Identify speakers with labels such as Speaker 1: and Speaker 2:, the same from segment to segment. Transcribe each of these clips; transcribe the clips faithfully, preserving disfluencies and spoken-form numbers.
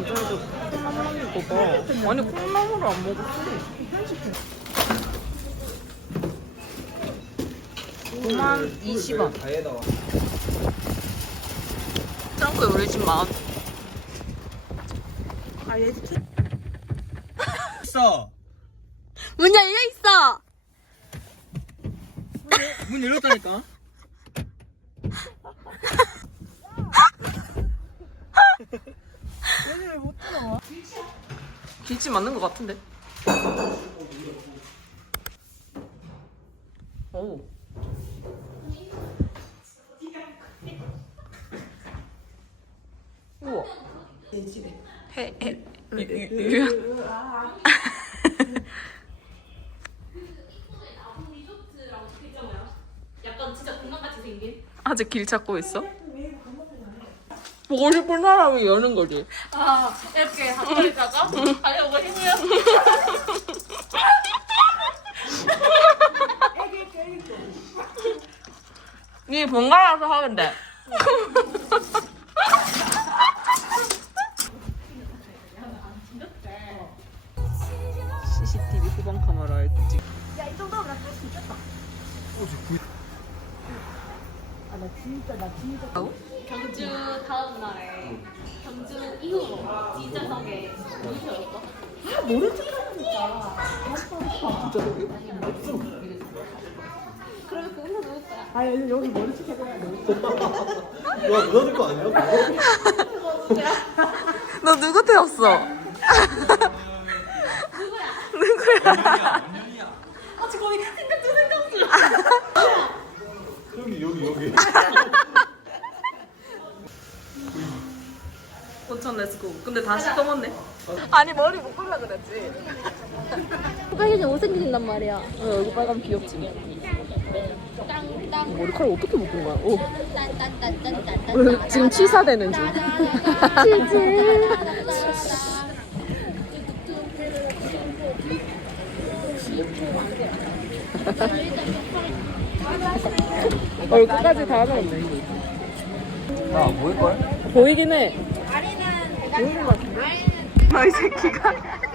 Speaker 1: 완전히 사랑인 거 봐. 아니 콩나물을 안 먹었지. 오만 이십 원. 트렁크에 우리 집 만 원. 아 얘
Speaker 2: 있어.
Speaker 3: 문 열려 있어.
Speaker 2: 문 열렸다니까.
Speaker 1: 얘네 왜 못 들어와? 길치 맞는 거 같은데. 오. 우와. 내 집에. 해, 해. 유.
Speaker 3: 약간 진짜 공간같이 생긴.
Speaker 1: 아직 길 찾고 있어? 보고 싶은 사람이 여는 거지.
Speaker 3: 아 이렇게 한거리다가 가려고 힘이야.
Speaker 1: 니 번갈아서 하면 돼. 씨씨티비 후방 카메라에 찍.
Speaker 3: 야 이 정도면 나 탈 수 있겠다. 아나 진짜 나 진짜. 경주 다음 날에 경주 이후로 진짜성에 무시였어. 아 모른 척하니까. 그러면 그 의사 누울 거야.
Speaker 1: 아 여기 여기 머리 치켜야 돼.
Speaker 2: 와 무너질 거 아니야?
Speaker 1: 너 누구 태웠어? 누구야?
Speaker 3: 아 지금 거의 생각 중 생각 중.
Speaker 2: 여기 여기 여기.
Speaker 1: 온천 렛츠고. 근데 다시 떠먹네. 아니 머리 묶으려 그랬지.
Speaker 3: 빨개진 못생기신단 말이야.
Speaker 1: 어, 얼굴 빨가면 귀엽지. 머리카락 어떻게 묶은 거야? 오. 왜 지금 치사되는 중. 얼굴까지 다 넣었네.
Speaker 2: 아 보일 걸?
Speaker 1: 보이긴 해. 보이는 것 같은데? 너 이 새끼가.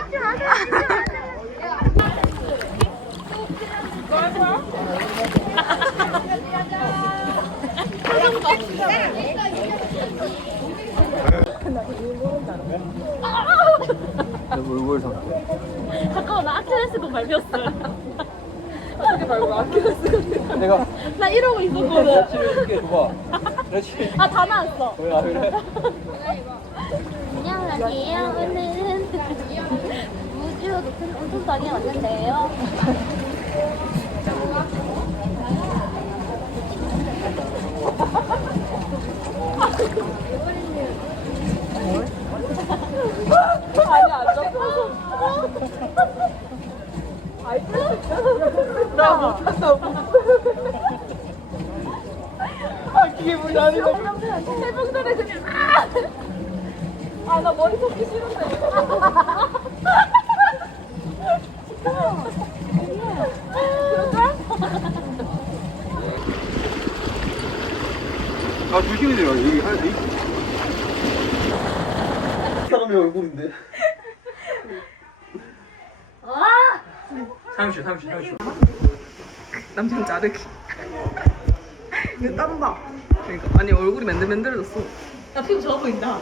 Speaker 2: 내 얼굴 잡고.
Speaker 3: 잠깐만 나 아킬레스건 밟혔어.
Speaker 1: 어떻게 말고 아킬레스건데.
Speaker 2: 내가
Speaker 3: 나 이러고 있었거든.
Speaker 2: 치료해줄게. 줘봐. 내가 치료.
Speaker 3: 아 다 나왔어.
Speaker 2: 왜 그래?
Speaker 3: 안녕하세요. 오늘은 무주 높은 온천방에 왔는데요.
Speaker 1: 아니 안 잡혀서. 아이 나 못한다. 아 기분이 안 좋아.
Speaker 3: 해병들에 그냥
Speaker 1: 아 나 머리 섞기 싫은데.
Speaker 2: 아 조심히 내려. 여기 할 이. 사람의 얼굴인데. 삼십 삼십 삼십.
Speaker 1: 남편 자르기. 이거 땀봐. 그러니까 아니 얼굴이 맨들맨들해졌어.
Speaker 3: 나 피부 좋아 보인다.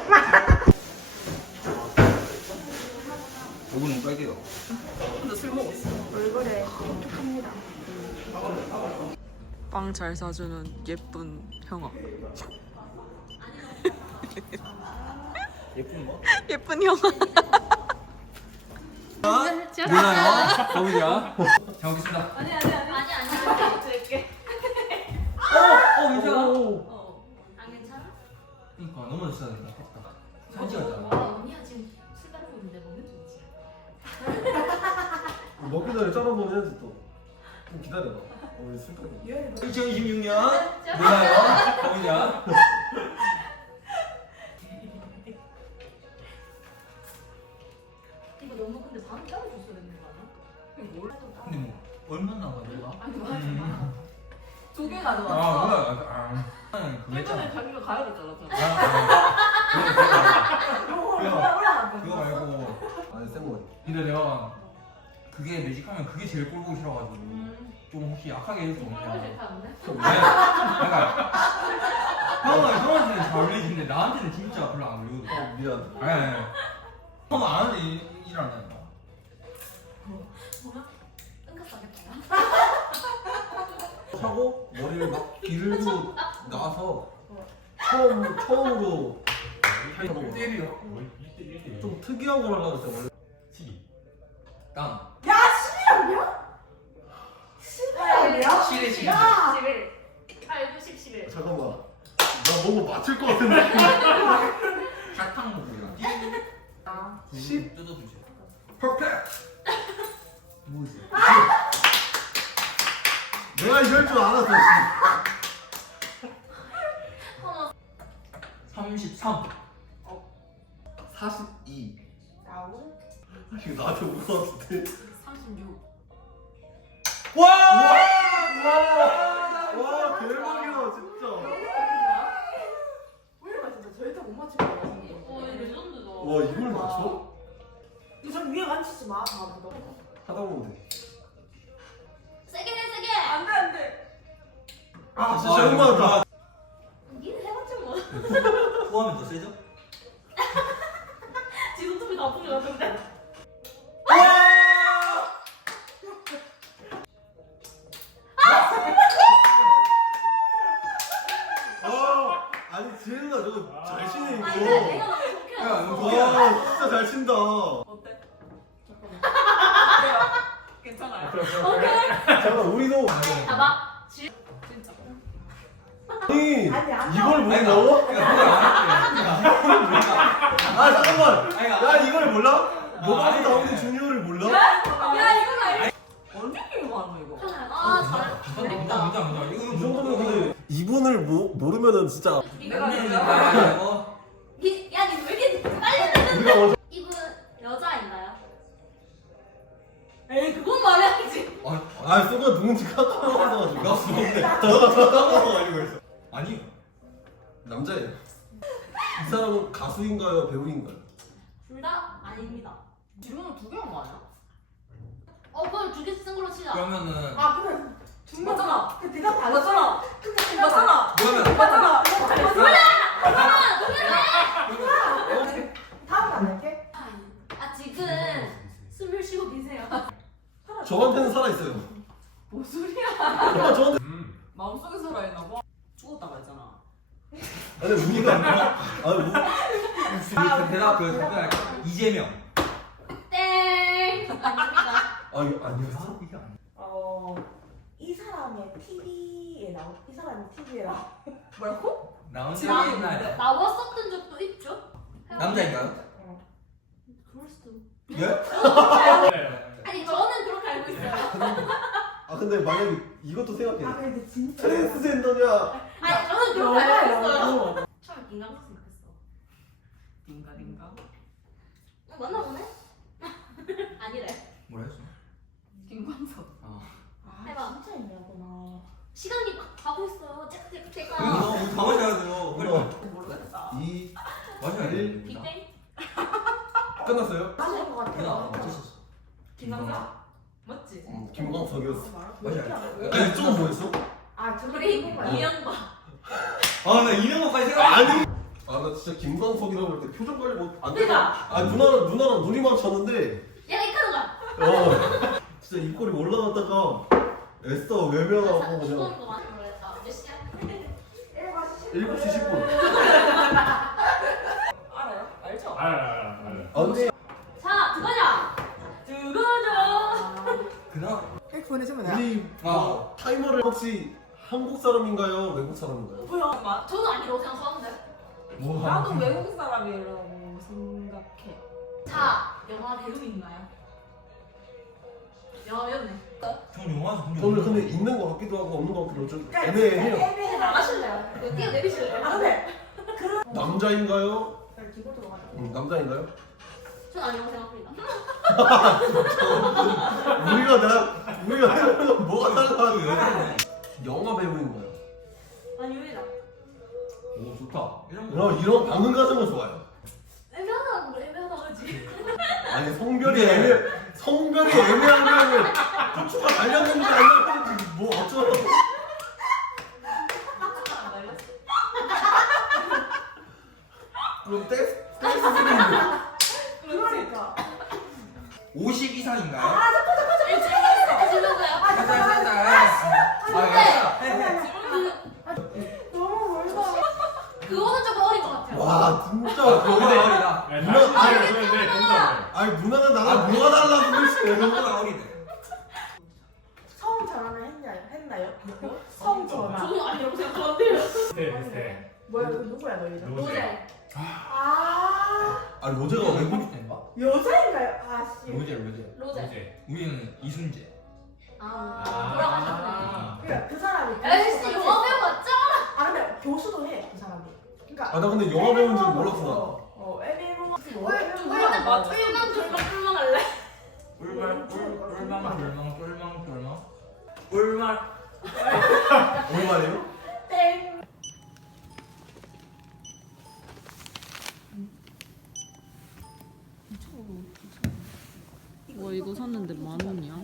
Speaker 2: 얼굴은 빨개요.
Speaker 1: 근데 술 먹었어.
Speaker 3: 얼굴에 촉촉합니다.
Speaker 1: 빵 잘 사주는 예쁜 형아.
Speaker 2: 예쁜 거?
Speaker 1: 예쁜 형아.
Speaker 2: 누나요? 가보자. 잘 먹겠습니다.
Speaker 3: 아니 아니 아니 아니 아니. 드릴게.
Speaker 2: 어, 어, 괜찮아.
Speaker 3: 어. 안 괜찮아?
Speaker 2: 그러니까 너무 맛있어야 된다. 사진 찍었잖아.
Speaker 3: 언니야 지금 술 따르고 있는데 먹는 중이지.
Speaker 4: 먹기 전에 썰어보면 해야지 또. 좀 기다려봐. 어, 우리 술 따고.
Speaker 2: 이천이십육 년 누나요? 가보자.
Speaker 3: 이거 너무 근데 방 따로 줬어야 되는 거 아니야?
Speaker 2: 근데 뭐 얼마나 나와?
Speaker 1: 두 개
Speaker 2: 아
Speaker 1: 가져왔어.
Speaker 2: 뭐야? 아, 아, 그거
Speaker 1: 일본에
Speaker 2: 했잖아.
Speaker 1: 자기가 가야 됐잖아.
Speaker 2: 아, 아, 그래, 그래. 그래.
Speaker 1: 올라가.
Speaker 2: 근데 내가 그게 매직하면 그게 제일 꼴보기 싫어가지고 좀 혹시 약하게 해줄 수 없냐.
Speaker 3: 싫다는데?
Speaker 2: 네. 그러니까 형은 형한테는 잘 어울리시는데 나한테는 진짜 별로 안 어울리거든.
Speaker 4: 어, 미안.
Speaker 2: 네. 형은 안 하는데 일 안 한다.
Speaker 3: 뭐야? 뜬금싸 겠다.
Speaker 4: 하고 머리를 막 길고 나서 처음 처음으로 하는 거.
Speaker 2: 때려.
Speaker 4: 좀 특이한 걸 하려고 했어 원래.
Speaker 2: 시기. 땅.
Speaker 1: 야 십일이야? 십일이야?
Speaker 2: 시래 시래.
Speaker 1: 야
Speaker 3: 십일. 팔, 구, 십, 십일.
Speaker 4: 잠깐만. 나 뭔가 맞출 것 같은 느낌.
Speaker 2: 사탕 먹고요.
Speaker 3: 아.
Speaker 2: 십 뜯어주세요.
Speaker 4: 퍼펙트.
Speaker 2: 뭐지?
Speaker 4: 내가 이럴 줄 알았어. 씨.
Speaker 2: 삼십삼.
Speaker 4: 사십이.
Speaker 1: 나온
Speaker 4: 이거 나한테 올 것 같은데.
Speaker 3: 삼십육.
Speaker 2: 와!
Speaker 4: 와 대박이다 진짜.
Speaker 1: 우리가 진짜 절대 못 맞출 거야.
Speaker 3: 어, 레전드다.
Speaker 4: 와 이걸 맞춰?
Speaker 1: 이거 위에 앉히지 마. 다음부터.
Speaker 4: 하다 보면 돼.
Speaker 3: 세게 해, 세게!
Speaker 1: 안돼 안돼.
Speaker 4: 아 진짜 잘못하다.
Speaker 3: 니는 해봤지 뭐.
Speaker 2: 후하면 더 세죠?
Speaker 3: 지금 tum이 다 아픈 것 같은데?
Speaker 4: 아 아니 지혜가 저거 잘 치네
Speaker 3: 아, 이거 내가
Speaker 4: 이거.
Speaker 3: 너무 좋게
Speaker 2: 야,
Speaker 3: 해놨어.
Speaker 2: 너무
Speaker 4: 와 진짜 잘 친다.
Speaker 1: 어때? 잠깐만. 괜찮아요.
Speaker 3: 오케이.
Speaker 4: 잠깐 우리도
Speaker 3: 봐봐. 질. 진짜.
Speaker 4: 아니
Speaker 1: 아니, 안
Speaker 4: 이걸
Speaker 2: 아니,
Speaker 4: 몰라?
Speaker 2: 야, 그거 안 할게.
Speaker 4: 아 잠깐만.
Speaker 2: 아니,
Speaker 4: 야 이걸 몰라? 너가
Speaker 2: 아니,
Speaker 4: 나오는
Speaker 2: 아니.
Speaker 4: 주니어를 몰라?
Speaker 3: 야, 이건 알지?
Speaker 1: 언제 이거 하는 거 이거?
Speaker 3: 아, 잘.
Speaker 2: 문장 문장 문장. 이거
Speaker 4: 이 정도면 근데 이분을 모, 모르면은 진짜
Speaker 1: 내가
Speaker 2: 네,
Speaker 1: 내가
Speaker 2: 이거
Speaker 3: 니, 야, 니 왜 이렇게 빨리 듣는
Speaker 4: 우리가 먼저
Speaker 3: 이분 여자인가요? 에이, 그건 말해야지.
Speaker 4: 아 순간 누군지 깜빡해가지고
Speaker 2: 나 수업인데.
Speaker 4: 너가 깜빡해가지고 했어.
Speaker 2: 아니.
Speaker 4: 남자예요. 이 사람은 가수인가요 배우인가요?
Speaker 3: 둘 다 아닙니다.
Speaker 1: 질문을 두 개 한 거 아니야?
Speaker 3: 어, 그럼 두 개 쓴 걸로 치자.
Speaker 2: 그러면은
Speaker 1: 아 그래. 두
Speaker 3: 맞잖아.
Speaker 1: 그 대답 다
Speaker 3: 맞잖아.
Speaker 1: 근데 맞잖아.
Speaker 2: 그러면
Speaker 1: 맞잖아.
Speaker 3: 맞잖아.
Speaker 1: 다음 안 할게.
Speaker 3: 아, 지금 숨을 쉬고 계세요.
Speaker 4: 저한테는 살아있어요.
Speaker 1: 뭔 소리야?
Speaker 4: 아 저한테
Speaker 1: 마음속에 살아있나 봐. 죽었다고 했잖아.
Speaker 4: 아니 우리가 아니 뭐
Speaker 2: 그 대답 그 답변 이재명.
Speaker 3: 땡. 아닙니다.
Speaker 4: 아 이거 아니었어?
Speaker 2: 이게 아니야.
Speaker 1: 어, 이 사람의 티비에 나오, 이 사람이 티비에 나. 뭐라고?
Speaker 2: 나온 적이
Speaker 3: 나-
Speaker 2: 있나요?
Speaker 3: 나왔었던 적도 있죠?
Speaker 2: 남자인가요?
Speaker 3: 그럴 수도.
Speaker 2: 예?
Speaker 3: 아니, 저는 그렇게 알고 있어요.
Speaker 4: 아 근데 만약에 이것도 생각해.
Speaker 1: 아 근데 진짜.
Speaker 4: 트랜스젠더냐?
Speaker 3: 아니, 저는 그렇게 알고 있어요.
Speaker 1: 영화라고.
Speaker 3: 처음에 긴가민가 생각했어.
Speaker 1: 딩가 딩가.
Speaker 3: 어, 맞나 보네? 아니래.
Speaker 2: 뭐라 했어?
Speaker 1: 김광석.
Speaker 2: 아.
Speaker 1: 아
Speaker 3: 해봐.
Speaker 1: 진짜 있냐구나.
Speaker 3: 시간이 가- 가고 있어요. 제가, 제가, 제가.
Speaker 2: 이거 너무 당황해야 돼요. 빨리
Speaker 4: 어.
Speaker 1: 모르겠다.
Speaker 4: 이
Speaker 2: 마셔야
Speaker 4: 일.
Speaker 2: 됩니다.
Speaker 3: 빅뱅?
Speaker 4: 끝났어요?
Speaker 1: 맞을 것 같아.
Speaker 2: 누나 맞췄어.
Speaker 1: 김광석. 맞지?
Speaker 4: 음, 김광석이었어.
Speaker 2: 마셔야 돼.
Speaker 4: 아니 이쪽은 뭐였어?
Speaker 1: 아 저거
Speaker 3: 우리
Speaker 1: 이거야.
Speaker 3: 이현바.
Speaker 2: 아, 나 이명박까지 생각.
Speaker 4: 아니. 아 나 진짜 김광석이라고 할 때 표정 관리 못안 돼.
Speaker 3: 그러니까.
Speaker 4: 아 누나랑 누나랑 눈이 마주쳤는데
Speaker 3: 야, 이 카드가.
Speaker 4: 어 진짜 입꼬리 올라갔다가 애써 외면하고 그냥
Speaker 3: 죽어온 거 많이 모르겠다. 몇 시야?
Speaker 4: 일곱 시 십 분.
Speaker 1: 알아요? 알죠?
Speaker 5: 알아 알아 알아.
Speaker 4: 아 근데
Speaker 3: 자, 들어가자. 들어가자.
Speaker 2: 그다음.
Speaker 1: 이렇게 보내주면 돼요?
Speaker 4: 우리 뭐 타이머를 혹시 한국 사람인가요? 외국 사람인가요?
Speaker 1: 뭐야? 마-
Speaker 3: 저는 아니라고 생각하는데.
Speaker 2: 뭐
Speaker 1: 나도 외국 사람이라고 생각해.
Speaker 3: 자, 영화 배우인가요? 영화 배우네.
Speaker 2: 전 영화에서 본 적
Speaker 4: 저는
Speaker 2: 없어요.
Speaker 4: 근데 있는 것 같기도 하고 없는 것 같기도 하고 좀 애매해요.
Speaker 3: 네, 나가실래요? 이거 뛰어내리실래요?
Speaker 1: 아 근데
Speaker 4: 남자인가요?
Speaker 1: 기본적으로 가지고.
Speaker 4: 음, 남자인가요?
Speaker 3: 전 아니라고 생각합니다.
Speaker 4: 우리가 나 우리가 생각하는 건 뭐가 달라?
Speaker 2: 왜?
Speaker 4: 영화 배우인가요?
Speaker 3: 아닙니다.
Speaker 2: 오, 좋다. 이런 거.
Speaker 4: 이런 이런 방금 같은 거 좋아요.
Speaker 3: 애매하다고 그래, 애매하다고 하지.
Speaker 4: 아니 아니 성별이 애매 성별이 애매하면 고추가 달렸는지 안 달렸는지 뭐 어쩌라고. 그럼 댄스 댄스 스윙인데.
Speaker 1: 그러니까.
Speaker 2: 오십 이상인가요?
Speaker 1: 아 잠깐 잠깐 잠깐.
Speaker 3: 해주면서요.
Speaker 1: 아
Speaker 2: 살짝
Speaker 1: 잠깐.
Speaker 2: 살짝. 아, 야, 해, 해.
Speaker 1: 너무 멀다.
Speaker 3: 그거는 조금 어린 것 같아요.
Speaker 4: 와 진짜
Speaker 2: 아,
Speaker 4: 그거보다
Speaker 2: 그거보다 어리다.
Speaker 5: 네,
Speaker 4: 누나
Speaker 5: 다시
Speaker 4: 아니,
Speaker 5: 해야 되는데 정답을.
Speaker 4: 아니 누나는 나랑 뭐가 달라고 그랬어요.
Speaker 2: 그거보다 어리네.
Speaker 1: 성 전환을 했나요? 했나요? 성 전환.
Speaker 3: 저는 아니라고 생각하는데요.
Speaker 5: 비슷해 비슷해.
Speaker 1: 뭐야 그 누구야 너 이름?
Speaker 5: 로제.
Speaker 3: 로제.
Speaker 1: 아
Speaker 4: 아니 로제가 왜
Speaker 2: 외국
Speaker 4: 그렇게
Speaker 2: 된가?
Speaker 1: 여자인가요? 아씨.
Speaker 2: 로제 로제.
Speaker 3: 로제.
Speaker 5: 로제.
Speaker 2: 우리는 이순재.
Speaker 3: 아, 돌아가셨네.
Speaker 1: 그러니까 그 사람이.
Speaker 3: 에이씨, 영화 배우 맞죠?
Speaker 1: 아 근데 교수도 해 그 사람이. 그러니까.
Speaker 4: 아 나 근데 영화 배우인 줄 몰랐어 나.
Speaker 1: 어 에비모.
Speaker 3: 우리는 막 쫄망 쫄망 쫄망 할래?
Speaker 2: 꿀말 꿀 꿀망 꿀망 꿀망 꿀망. 꿀말.
Speaker 4: 얼마예요?
Speaker 1: 땡.
Speaker 6: 와 이거 샀는데 만 원이야?